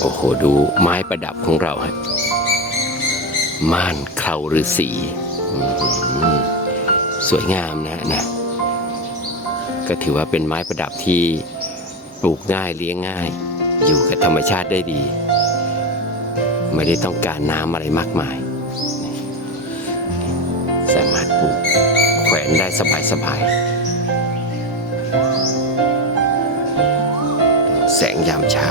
โอ้โหดูไม้ประดับของเราฮะม่านเคราฤาษีอื้อหือสวยงามนะนะก็ถือว่าเป็นไม้ประดับที่ปลูกง่ายเลี้ยงง่าย อยู่กับธรรมชาติได้ดี ไม่ได้ต้องการน้ำอะไรมากมาย สามารถปลูกแขวนได้สบายๆแสงยามเช้า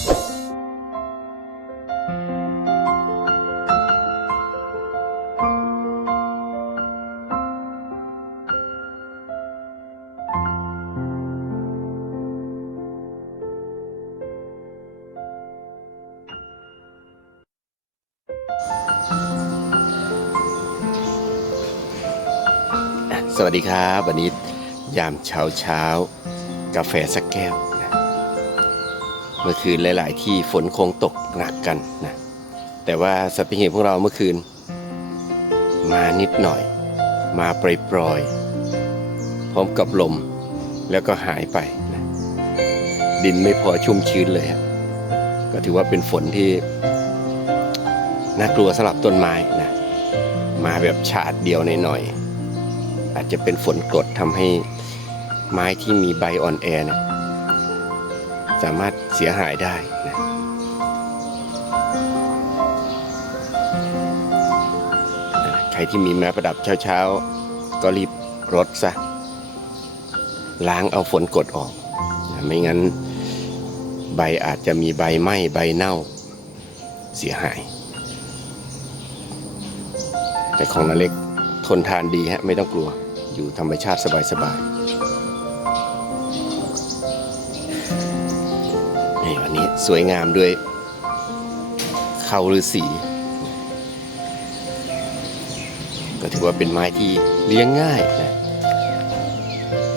วัสดีครับ วันนี้ยามเช้าเช้ากาแฟสักแก้วนะเมื่อคืนหลาย ๆ ที่ฝนคงตกหนักกันนะแต่ว่าสัตว์เหตุของเราเมื่อคืน มานิดหน่อย มาปปรอยๆพร้อมกับลมแล้วก็หายไปนะดินไม่พอชุ่มชื้นเลยฮะก็ถือว่าเป็นฝนที่น่ากลัวสำหรับต้นไม้นะมาแบบฉาดเดียวหน่อยๆ อาจจะเป็นฝนกรดทำให้ไม้ที่มีใบอ่อนแอเนะสามารถเสียหายได้นะใครที่มีไม้ประดับเช้าๆ ก็รีบรดซะ ล้างเอาฝนกรดออกนะไม่งั้นใบอาจจะมีใบไหม้ใบเน่าเสียหาย แต่ของนาเล็ก นทานดีฮะไม่ต้องกลัวอยู่ธรรมชาติสบายๆนี่วันนี้สวยงามด้วยเขาฤาษีก็ถือว่าเป็นไม้ที่เลี้ยงง่ายนะ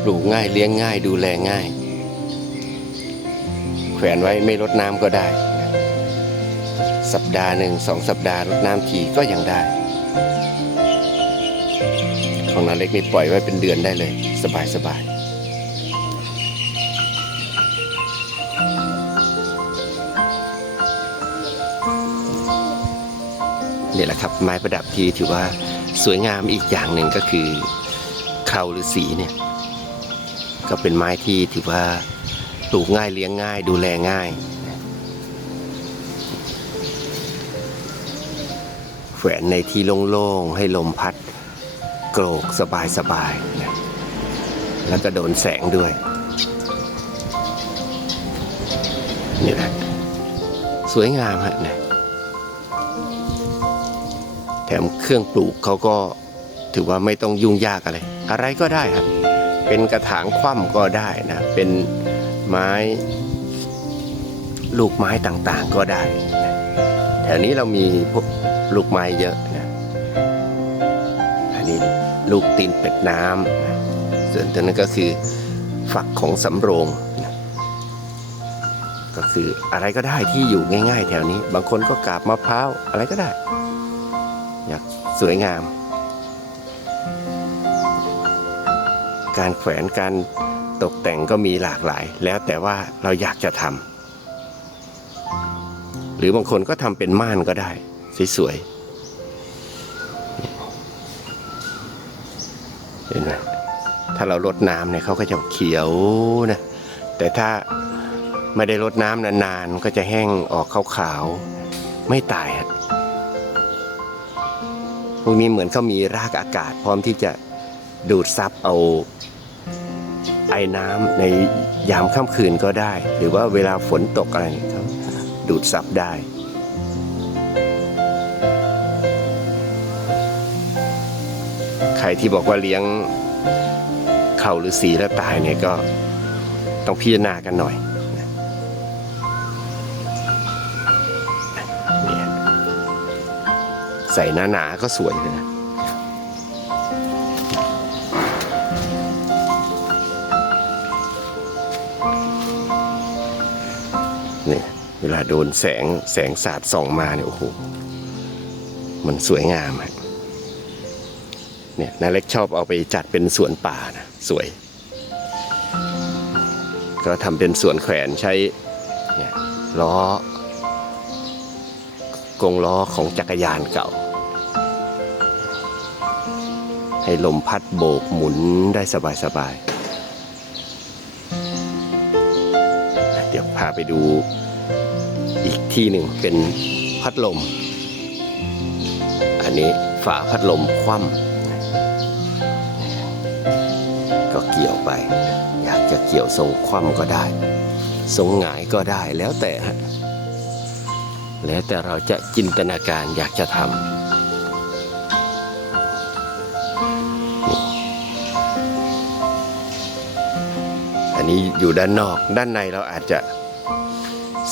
ปลูกง่ายเลี้ยงง่ายดูแลง่าย แขวนไว้ไม่รดน้ำก็ได้ สัปดาห์หนึ่งสองสัปดาห์รดน้ำทีก็ยังได้ ของนาเล็กนี่ปล่อยไว้เป็นเดือนได้เลย สบายสบายเนี่ยแหละครับไม้ประดับที่ถือว่าสวยงามอีกอย่างหนึ่งก็คือเคราหรือสีเนี่ย ก็เป็นไม้ที่ถือว่าปลูกง่ายเลี้ยงง่าย ดูแลง่ายแขวนในที่โล่งๆให้ลมพัด โกรกสบายสบายๆนะแล้วก็โดนแสงด้วย นี่แหละสวยงามฮะนะแถมเครื่องปลูกเขาก็ถือว่าไม่ต้องยุ่งยากอะไร อะไรก็ได้ฮะเป็นกระถางคว่ำก็ได้นะ เป็นไม้ ลูกไม้ต่างๆก็ได้ แถวนี้เรามีพวกลูกไม้เยอะนะอันนี้ ลูกตีนเป็ดน้ำส่วนตัวนั้นก็คือฝักของสำโรง ก็คืออะไรก็ได้ที่อยู่ง่าย ๆ แถวนี้ บางคนก็กาบมะพร้าวอะไรก็ได้ อยากสวยงาม การแขวนการตกแต่งก็มีหลากหลาย แล้วแต่ว่าเราอยากจะทำหรือบางคนก็ทำเป็นม่านก็ได้ สวยๆาเราลดน้ำเนี่ยเขาก็จะเขียวนะแต่ถ้าไม่ได้ลดน้ำนานๆก็จะแห้งออกขาวๆไม่ตายฮะพวกนี้เหมือนเขามีรากอากาศพร้อมที่จะดูดซับเอาไอ้น้ำในยามค่ำคืนก็ได้ หรือว่าเวลาฝนตกอะไรเขาดูดซับได้ใครที่บอกว่าเลี้ยง เขาหรือสีแล้วตายเนี่ยก็ต้องพิจารณากันหน่อยนะเนี่ยใส่หนาๆก็สวยเลยนะเนี่ยเวลาโดนแสงแสงสาดส่องมาเนี่ยโอ้โห มันสวยงามฮะ เนี่ยนาเล็กชอบเอาไปจัดเป็นสวนป่านะสวย ก็ทำเป็นสวนแขวนใช้เนี่ยล้อกงล้อของจักรยานเก่า ให้ลมพัดโบกหมุนได้สบายๆเดี๋ยวพาไปดูอีกที่หนึ่งเป็นพัดลม อันนี้ฝาพัดลมคว่ำ เกี่ยวไป อยากจะเกี่ยวทรงคว่ำก็ได้ ทรงหงายก็ได้แล้วแต่ฮะแล้วแต่เราจะจินตนาการอยากจะทำอันนี้อยู่ด้านนอกด้านในเราอาจจะ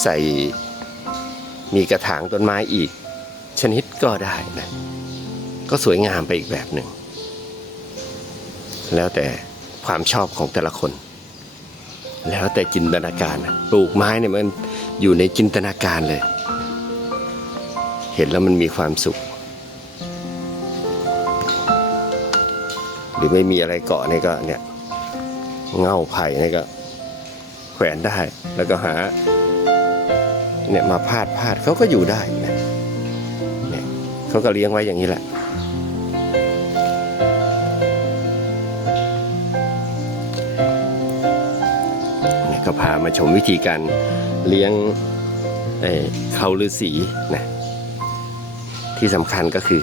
ใส่มีกระถางต้นไม้อีก ชนิดก็ได้นะ ก็สวยงามไปอีกแบบหนึ่ง แล้วแต่ ความชอบของแต่ละคน แล้วแต่จินตนาการปลูกไม้เนี่ยมันอยู่ในจินตนาการเลย เห็นแล้วมันมีความสุข หรือไม่มีอะไรเกาะเนี่ยก็เนี่ยเง่าไผ่นี่ก็ แขวนได้แล้วก็หาเนี่ยมาพาดพาดเขาก็อยู่ได้นะเนี่ยเขาก็เลี้ยงไว้อย่างนี้แหละ มาชมวิธีการเลี้ยงเขาฤาษีนะที่สำคัญก็คือ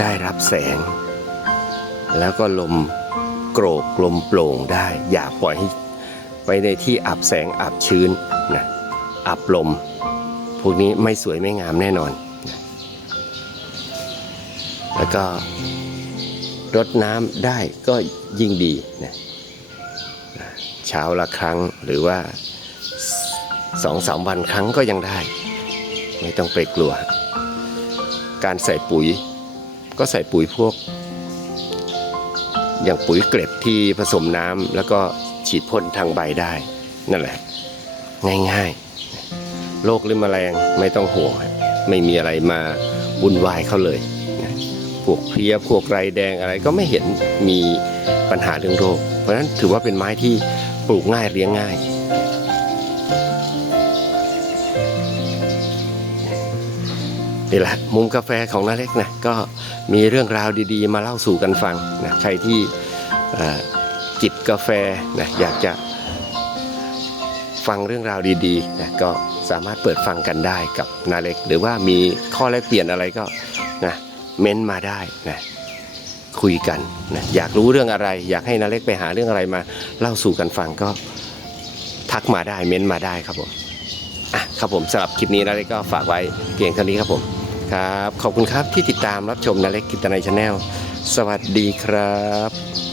ได้รับแสง แล้วก็ลมโกรกลมโปร่งได้ อย่าปล่อยให้ไว้ในที่อับแสงอับชื้นนะอับลม พวกนี้ไม่สวยไม่งามแน่นอนนะแล้วก็รดน้ำได้ก็ยิ่งดีนะ เช้าละครั้งหรือว่าสองสามวันครั้งก็ยังได้ ไม่ต้องไปกลัว การใส่ปุ๋ย ก็ใส่ปุ๋ยพวก อย่างปุ๋ยเกล็ดที่ผสมน้ำแล้วก็ฉีดพ่นทางใบได้ นั่นแหละ ง่ายๆโรคหรือแมลงไม่ต้องห่วง ไม่มีอะไรมาวุ่นวายเขาเลยพวกเพลียพวกไรแดงอะไรก็ไม่เห็นมีปัญหาเรื่องโรค เพราะฉะนั้นถือว่าเป็นไม้ที่ ปลูกง่ายเลี้ยงง่าย นี่แหละมุมกาแฟของน้าเล็กนะก็มีเรื่องราวดีๆ มาเล่าสู่กันฟังนะใครที่จิบกาแฟนะอยากจะฟังเรื่องราวดีๆนะก็สามารถเปิดฟังกันได้กับนาเล็ก หรือว่ามีข้อแลกเปลี่ยนอะไรก็นะเม้นมาได้นะ คุยกันนะอยากรู้เรื่องอะไร อยากให้นาเล็กไปหาเรื่องอะไรมาเล่าสู่กันฟังก็ทักมาได้เม้นมาได้ครับผมอะครับผมสำหรับคลิปนี้นาเล็กก็ฝากไว้เพียงเท่านี้ครับผมครับขอบคุณครับที่ติดตามรับชมนาเล็กกิตนายชาแนลสวัสดีครับ